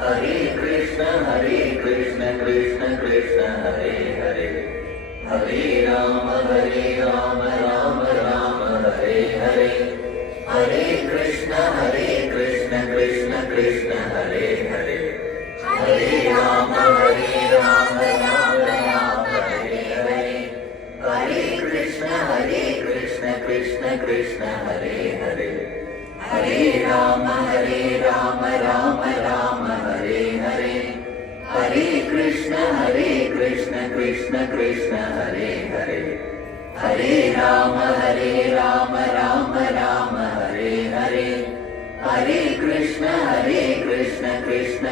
Hare Krishna Krishna Krishna Hare Hare, Hare Ram Ram Ram Hare Hare, Hare Krishna Krishna Krishna Hare Hare, Hare Ram Ram Ram Hare Hare, Hare Krishna Krishna Krishna Hare Hare, Hare Ram Ram Ram Hare Hare, Hare Krishna Krishna Krishna Hare Hare, Hare Ram Ram Ram Hare Hare, Hare Krishna Krishna Krishna